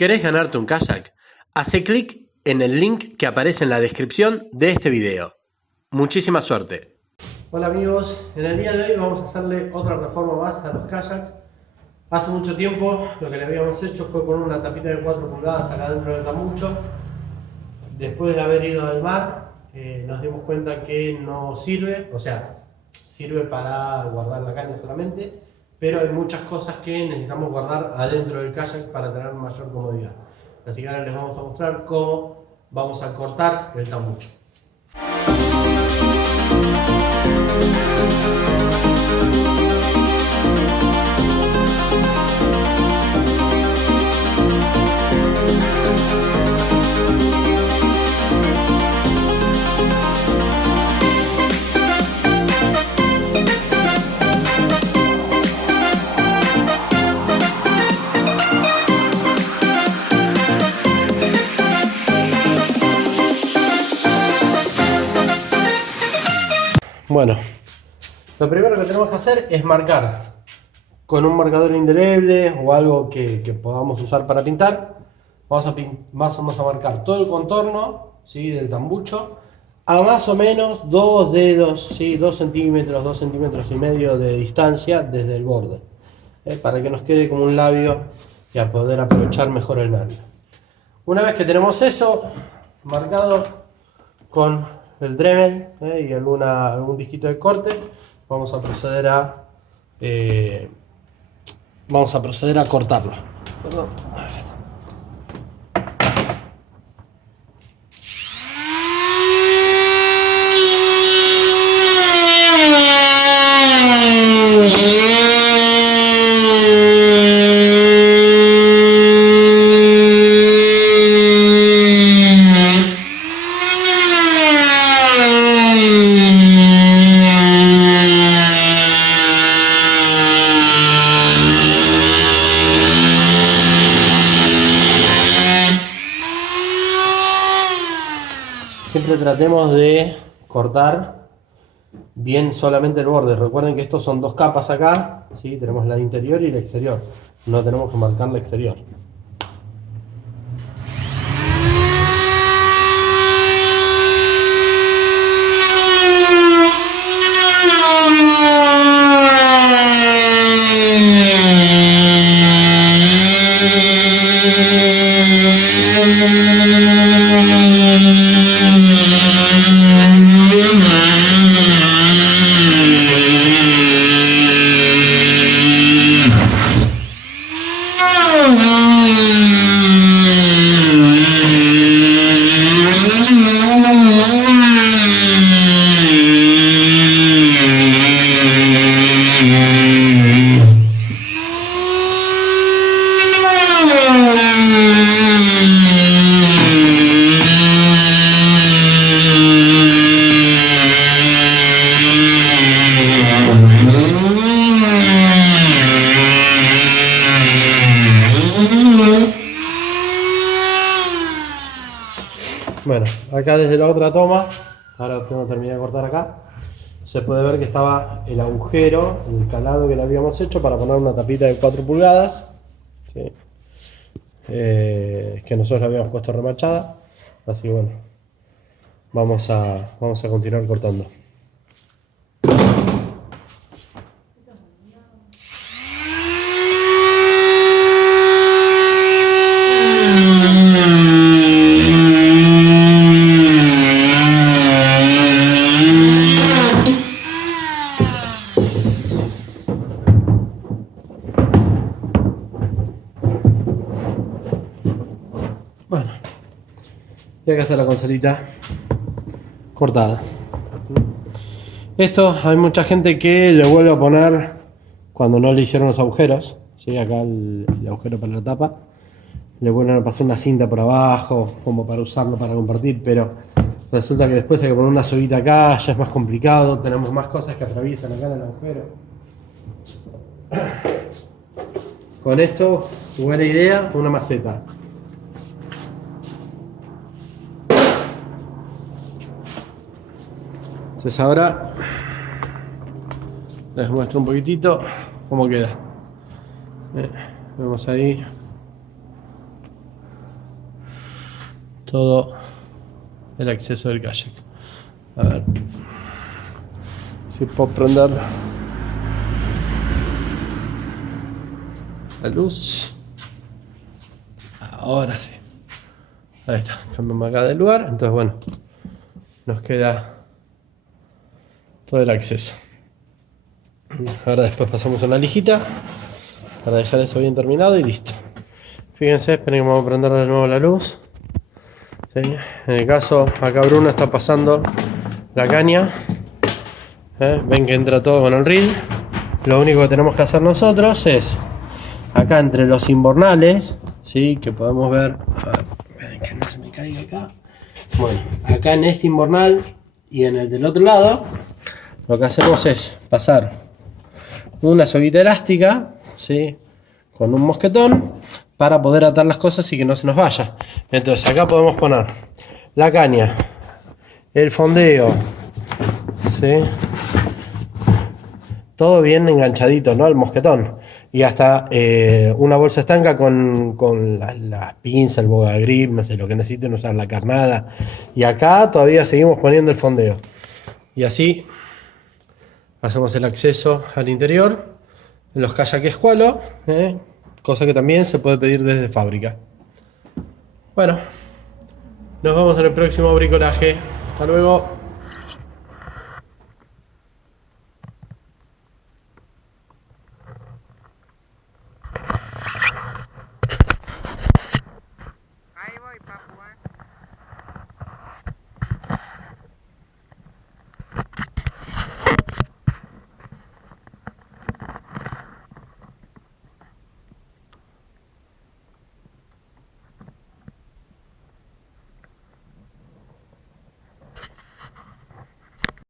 ¿Querés ganarte un kayak? Hacé clic en el link que aparece en la descripción de este video. Muchísima suerte. Hola amigos, en el día de hoy vamos a hacerle otra reforma más a los kayaks. Hace mucho tiempo lo que le habíamos hecho fue poner una tapita de 4 pulgadas acá dentro del tambucho. Después de haber ido al mar nos dimos cuenta que no sirve, o sea, sirve para guardar la caña solamente, pero hay muchas cosas que necesitamos guardar adentro del kayak para tener mayor comodidad. Así que ahora les vamos a mostrar cómo vamos a cortar el tambucho. Bueno, lo primero que tenemos que hacer es marcar con un marcador indeleble o algo que podamos usar para pintar. Vamos a marcar todo el contorno, ¿sí?, del tambucho a más o menos 2 dedos, ¿sí?, 2 centímetros, 2 centímetros y medio de distancia desde el borde, para que nos quede como un labio y a poder aprovechar mejor el nervio. Una vez que tenemos eso marcado con el Dremel y algún disquito de corte, vamos a proceder a cortarlo. Perdón. Siempre tratemos de cortar bien solamente el borde. Recuerden que estos son 2 capas acá, ¿sí? Tenemos la interior y la exterior. No tenemos que marcar la exterior. Bueno, acá desde la otra toma, ahora tengo terminado de cortar acá, se puede ver que estaba el agujero, el calado que le habíamos hecho para poner una tapita de 4 pulgadas, ¿sí? Que nosotros la habíamos puesto remachada, así que bueno, vamos a continuar cortando. Bueno, y acá está la consolita cortada. Esto hay mucha gente que le vuelve a poner cuando no le hicieron los agujeros, ¿sí? Acá el agujero para la tapa, le vuelven a pasar una cinta por abajo como para usarlo para compartir, pero resulta que después hay que poner una soguita acá, ya es más complicado, tenemos más cosas que atraviesan acá en el agujero. Con esto, buena idea, una maceta. Entonces ahora les muestro un poquitito cómo queda. Vemos ahí. todo el acceso del kayak. A ver si puedo prender la luz. Ahora sí. Ahí está, cambiamos acá de lugar. Entonces bueno, nos queda todo el acceso. Ahora después pasamos una lijita para dejar esto bien terminado y listo. Fíjense, esperen que vamos a prender de nuevo la luz. ¿Sí? En el caso, acá Bruno está pasando la caña. Ven que entra todo con el reel. Lo único que tenemos que hacer nosotros es acá entre los imbornales, ¿sí? Que podemos ver. A ver, esperen que no se me caiga acá. Bueno, acá en este imbornal y en el del otro lado, lo que hacemos es pasar una soguita elástica, ¿sí? Con un mosquetón para poder atar las cosas y que no se nos vaya. Entonces acá podemos poner la caña, el fondeo, ¿sí? Todo bien enganchadito, ¿no? El mosquetón. Y hasta una bolsa estanca con las pinzas, el boga grip, no sé, lo que necesiten usar, la carnada. Y acá todavía seguimos poniendo el fondeo. Y así hacemos el acceso al interior en los kayak Squalo, cosa que también se puede pedir desde fábrica. Bueno, nos vemos en el próximo bricolaje. Hasta luego.